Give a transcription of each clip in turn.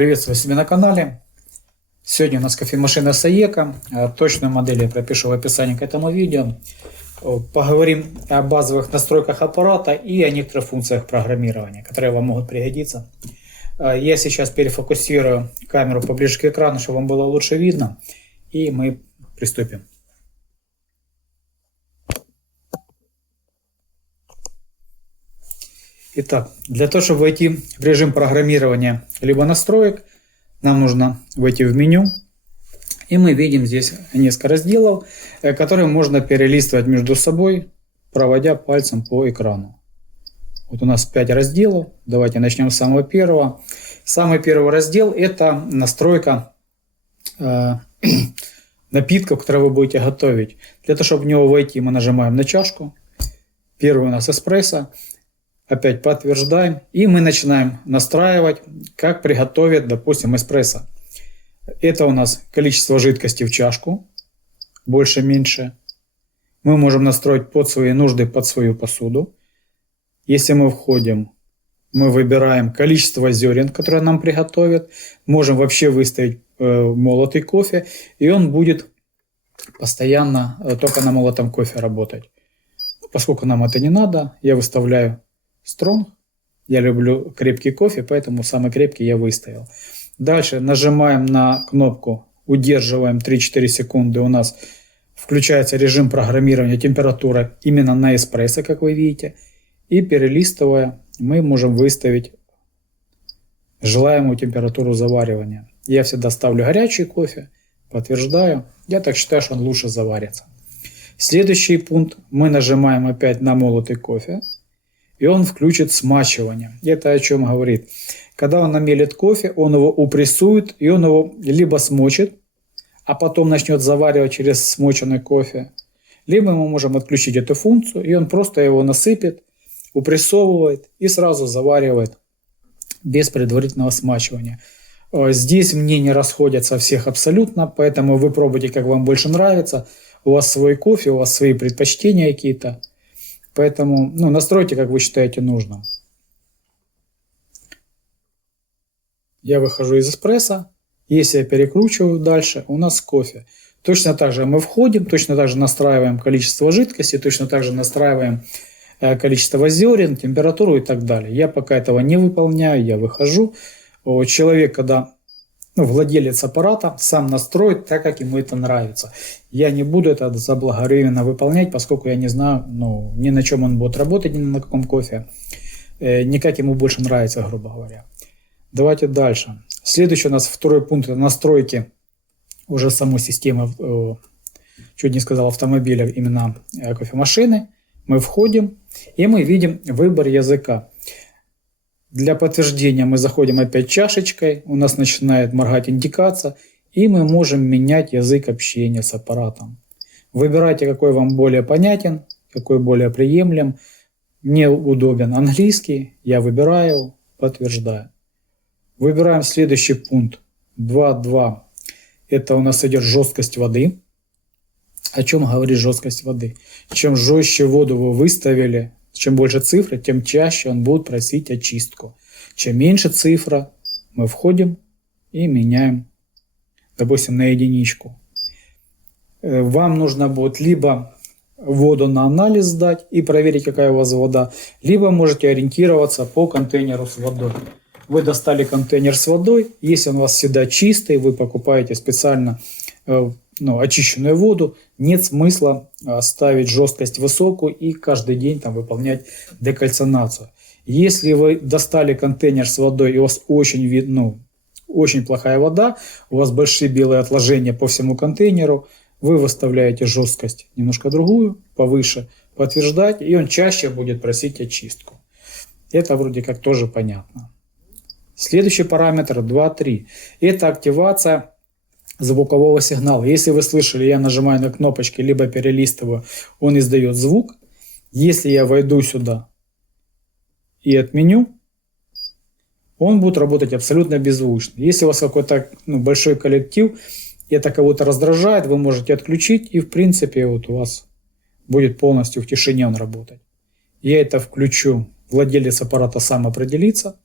Приветствую себя на канале. Сегодня у нас кофемашина Saeco. Точную модель я пропишу в описании к этому видео. Поговорим о базовых настройках аппарата и о некоторых функциях программирования, которые вам могут пригодиться. Я сейчас перефокусирую камеру поближе к экрану, чтобы вам было лучше видно. И мы приступим. Итак, для того, чтобы войти в режим программирования либо настроек, нам нужно войти в меню. И мы видим здесь несколько разделов, которые можно перелистывать между собой, проводя пальцем по экрану. Вот у нас 5 разделов. Давайте начнем с самого первого. Самый первый раздел — это настройка напитков, которые вы будете готовить. Для того, чтобы в него войти, мы нажимаем на чашку. Первый у нас эспрессо. Опять подтверждаем. И мы начинаем настраивать, как приготовить, допустим, эспрессо. Это у нас количество жидкости в чашку. Больше-меньше. Мы можем настроить под свои нужды, под свою посуду. Если мы входим, мы выбираем количество зерен, которые нам приготовят. Можем вообще выставить молотый кофе. И он будет постоянно только на молотом кофе работать. Поскольку нам это не надо, я выставляю Strong. Я люблю крепкий кофе, поэтому самый крепкий я выставил. Дальше нажимаем на кнопку, удерживаем 3-4 секунды. У нас включается режим программирования температуры именно на эспрессо, как вы видите. И перелистывая, мы можем выставить желаемую температуру заваривания. Я всегда ставлю горячий кофе, подтверждаю. Я так считаю, что он лучше заварится. Следующий пункт. Мы нажимаем опять на молотый кофе. И он включит смачивание. Это о чем говорит? Когда он намелит кофе, он его упрессует, и он его либо смочит, а потом начнет заваривать через смоченный кофе, либо мы можем отключить эту функцию, и он просто его насыпет, упрессовывает и сразу заваривает без предварительного смачивания. Здесь мнения расходятся всех абсолютно, поэтому вы пробуйте, как вам больше нравится. У вас свой кофе, у вас свои предпочтения какие-то. Поэтому настройте, как вы считаете нужным. Я выхожу из эспрессо. Если я перекручиваю дальше, у нас кофе. Точно так же мы входим, точно так же настраиваем количество жидкости, точно так же настраиваем количество зерен, температуру и так далее. Я пока этого не выполняю, я выхожу. Человек, когда владелец аппарата, сам настроит так, как ему это нравится. Я не буду это заблаговременно выполнять, поскольку я не знаю, ни на чем он будет работать, ни на каком кофе. Не как ему больше нравится, грубо говоря. Давайте дальше. Следующий у нас второй пункт — это настройки уже самой системы, чуть не сказал, автомобиля, именно кофемашины. Мы входим и мы видим выбор языка. Для подтверждения мы заходим опять чашечкой, у нас начинает моргать индикация, и мы можем менять язык общения с аппаратом. Выбирайте, какой вам более понятен, какой более приемлем. Мне удобен английский, я выбираю, подтверждаю. Выбираем следующий пункт 2.2. Это у нас идет жесткость воды. О чем говорит жесткость воды? Чем жестче воду вы выставили, чем больше цифры, тем чаще он будет просить очистку. Чем меньше цифра, мы входим и меняем, допустим, на единичку. Вам нужно будет либо воду на анализ сдать и проверить, какая у вас вода, либо можете ориентироваться по контейнеру с водой. Вы достали контейнер с водой, если он у вас всегда чистый, вы покупаете специально очищенную воду, нет смысла ставить жесткость высокую и каждый день выполнять декальцинацию. Если вы достали контейнер с водой и у вас очень плохая вода, у вас большие белые отложения по всему контейнеру, вы выставляете жесткость немножко другую, повыше, подтверждать, и он чаще будет просить очистку. Это вроде как тоже понятно. Следующий параметр 2.3. Это активация звукового сигнала. Если вы слышали, я нажимаю на кнопочки, либо перелистываю, он издает звук. Если я войду сюда и отменю, он будет работать абсолютно беззвучно. Если у вас какой-то большой коллектив, это кого-то раздражает, вы можете отключить, и в принципе у вас будет полностью в тишине он работать. Я это включу, владелец аппарата сам определится.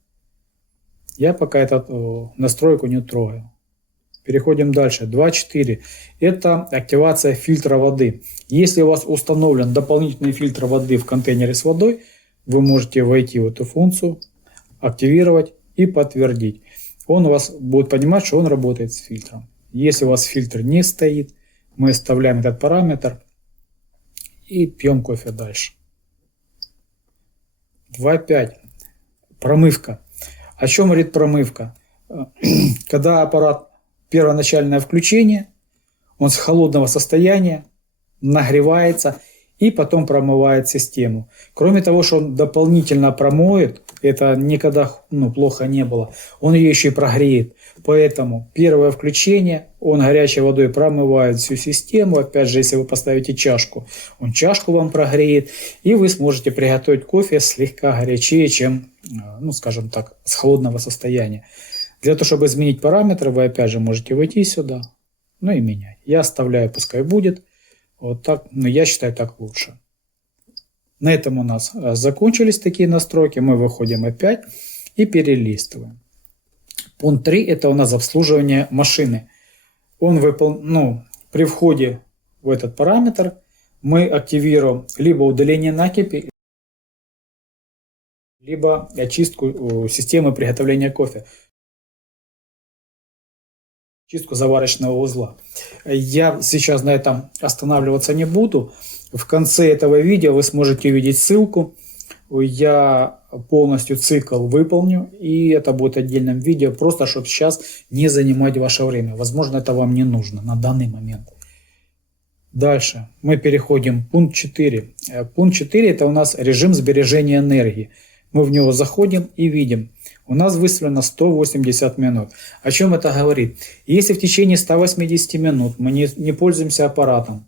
Я пока эту настройку не трогаю. Переходим дальше. 2.4. Это активация фильтра воды. Если у вас установлен дополнительный фильтр воды в контейнере с водой, вы можете войти в эту функцию, активировать и подтвердить. Он у вас будет понимать, что он работает с фильтром. Если у вас фильтр не стоит, мы оставляем этот параметр и пьем кофе дальше. 2.5. Промывка. О чем говорит промывка? Когда аппарат первоначальное включение, он с холодного состояния нагревается и потом промывает систему. Кроме того, что он дополнительно промоет, это никогда плохо не было, он ее еще и прогреет. Поэтому первое включение, он горячей водой промывает всю систему. Опять же, если вы поставите чашку, он чашку вам прогреет, и вы сможете приготовить кофе слегка горячее, чем, скажем так, с холодного состояния. Для того, чтобы изменить параметры, вы опять же можете войти сюда, и менять. Я оставляю, пускай будет. Вот так, но я считаю так лучше. На этом у нас закончились такие настройки. Мы выходим опять и перелистываем. Пункт 3 это у нас обслуживание машины. Он при входе в этот параметр мы активируем либо удаление накипи, либо очистку системы приготовления кофе. Чистку заварочного узла. Я сейчас на этом останавливаться не буду. В конце этого видео вы сможете увидеть ссылку. Я полностью цикл выполню, и это будет отдельным видео, просто чтобы сейчас не занимать ваше время. Возможно, это вам не нужно на данный момент. Дальше мы переходим в пункт 4. Пункт 4 это у нас режим сбережения энергии. Мы в него заходим и видим. У нас выставлено 180 минут. О чем это говорит? Если в течение 180 минут мы не пользуемся аппаратом,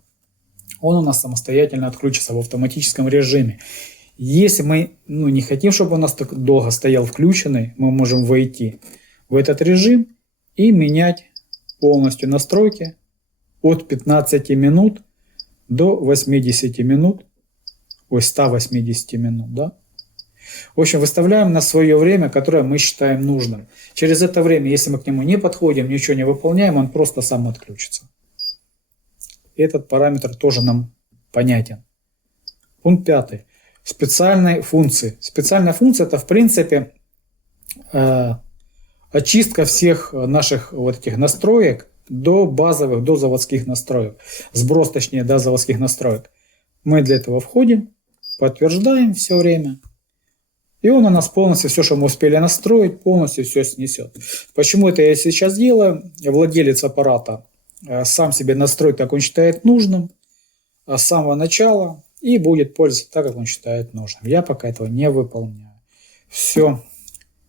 он у нас самостоятельно отключится в автоматическом режиме. Если мы не хотим, чтобы у нас так долго стоял включенный, мы можем войти в этот режим и менять полностью настройки от 15 минут до 80 минут, 180 минут, да? В общем, выставляем на свое время, которое мы считаем нужным. Через это время, если мы к нему не подходим, ничего не выполняем, он просто сам отключится. Этот параметр тоже нам понятен. Пункт 5. Специальные функции. Специальная функция это в принципе очистка всех наших вот этих настроек до базовых, до заводских настроек. Сброс, точнее, до заводских настроек. Мы для этого входим, подтверждаем все время. И он у нас полностью, все, что мы успели настроить, полностью все снесет. Почему это я сейчас делаю? Владелец аппарата сам себе настроит, как он считает нужным, с самого начала, и будет пользоваться так, как он считает нужным. Я пока этого не выполняю. Все.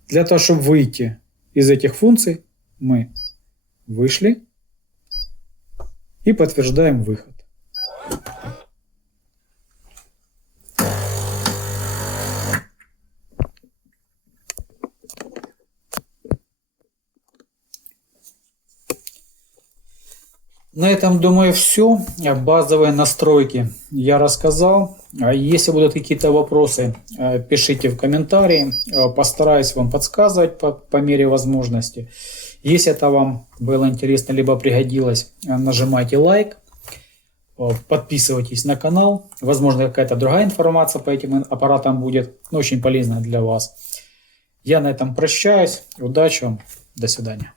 Для того, чтобы выйти из этих функций, мы вышли и подтверждаем выход. На этом, думаю, все. Базовые настройки я рассказал. Если будут какие-то вопросы, пишите в комментарии. Постараюсь вам подсказывать по мере возможности. Если это вам было интересно, либо пригодилось, нажимайте лайк. Подписывайтесь на канал. Возможно, какая-то другая информация по этим аппаратам будет очень полезна для вас. Я на этом прощаюсь. Удачи вам. До свидания.